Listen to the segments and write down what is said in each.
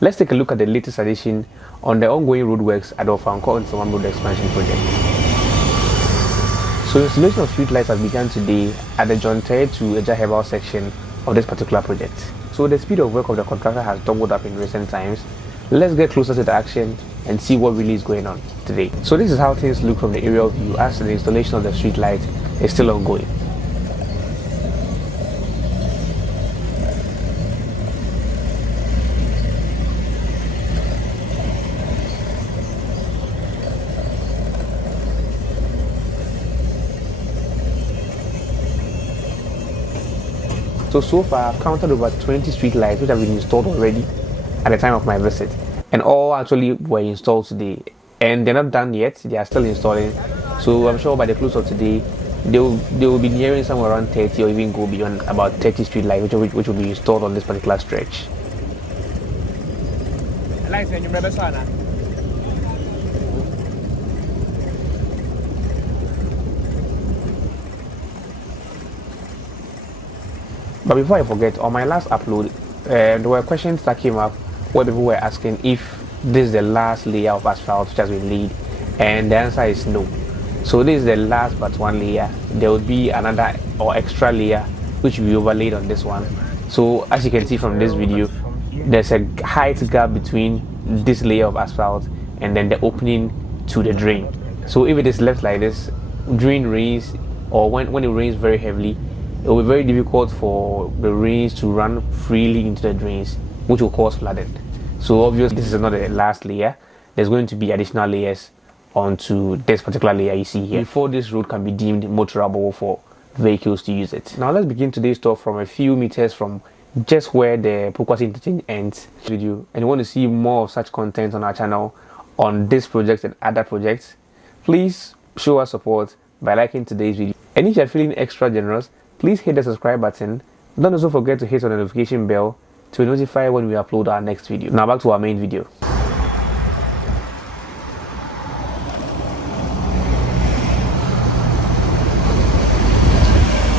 Let's take a look at the latest addition on the ongoing roadworks at Ofankor Nsawam Road Expansion Project. So installation of streetlights has begun today at the John Terry to Eja Herbal section of this particular project. So the speed of work of the contractor has doubled up in recent times. Let's get closer to the action and see what really is going on today. So this is how things look from the aerial view as the installation of the streetlight is still ongoing. So far I've counted over 20 street lights which have been installed already at the time of my visit, and all actually were installed today, and they're not done yet, they are still installing. So I'm sure by the close of today they will be nearing somewhere around 30 or even go beyond about 30 street lights which will be installed on this particular stretch. But before I forget, on my last upload, there were questions that came up where people were asking if this is the last layer of asphalt which has been laid, and the answer is no. So this is the last but one layer. There will be another or extra layer which will be overlaid on this one. So as you can see from this video, there's a height gap between this layer of asphalt and then the opening to the drain. So if it is left like this, during rains or when it rains very heavily, it will be very difficult for the rains to run freely into the drains, which will cause flooding. So obviously this is not the last layer. There's going to be additional layers onto this particular layer you see here before this road can be deemed motorable for vehicles to use it. Now let's begin today's talk from a few meters from just where the Pokwasi interchange ends video, and you want to see more of such content on our channel on this project and other projects, please show us support by liking today's video. And if you're feeling extra generous, please hit the subscribe button. Don't also forget to hit on the notification bell to be notified when we upload our next video. Now back to our main video.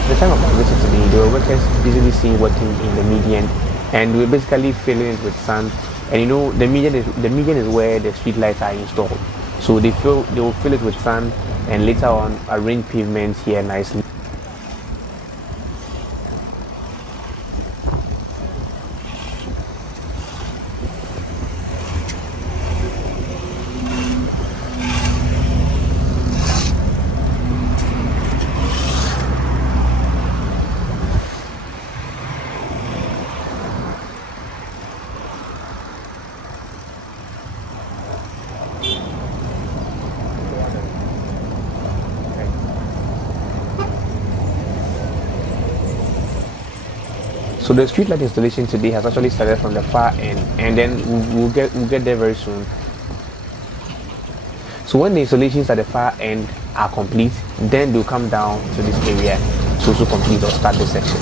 At the time of my visit today, there were workers busily seen working in the median, and we were basically filling it with sand. And you know, the median is where the street lights are installed. So they will fill it with sand and later on arrange pavements here nicely. So the streetlight installation today has actually started from the far end, and then we'll get there very soon. So when the installations at the far end are complete, then they'll come down to this area to also complete or start this section.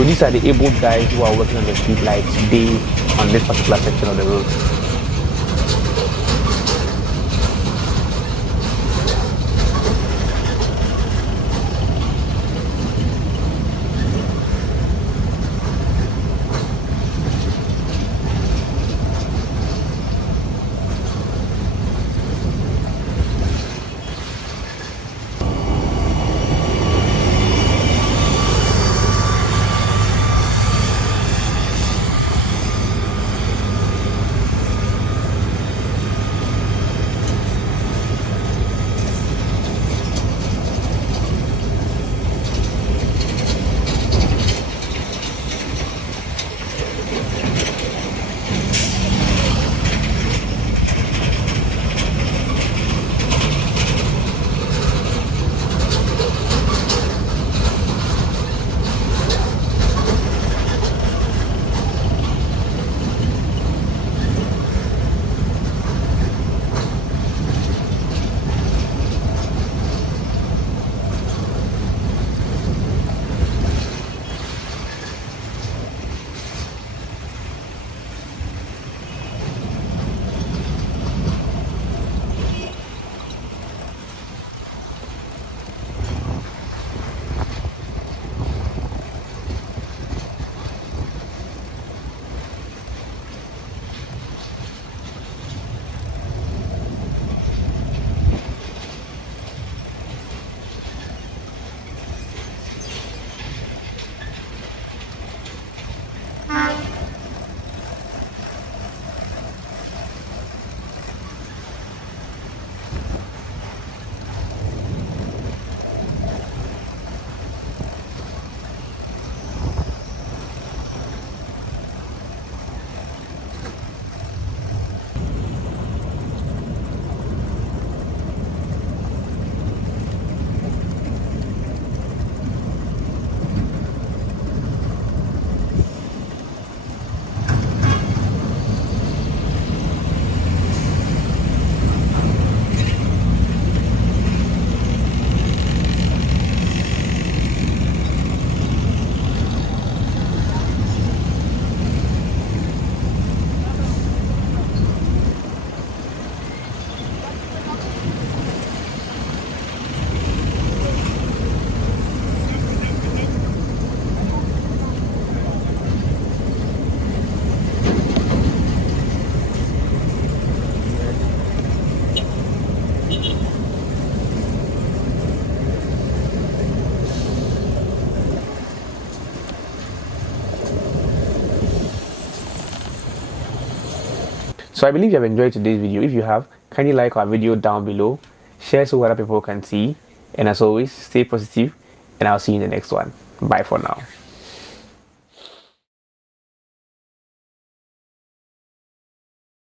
So these are the able guys who are working on the street lights day on this particular section of the road. So I believe you have enjoyed today's video. If you have, kindly like our video down below, share so other people can see, and as always, stay positive, and I'll see you in the next one. Bye for now.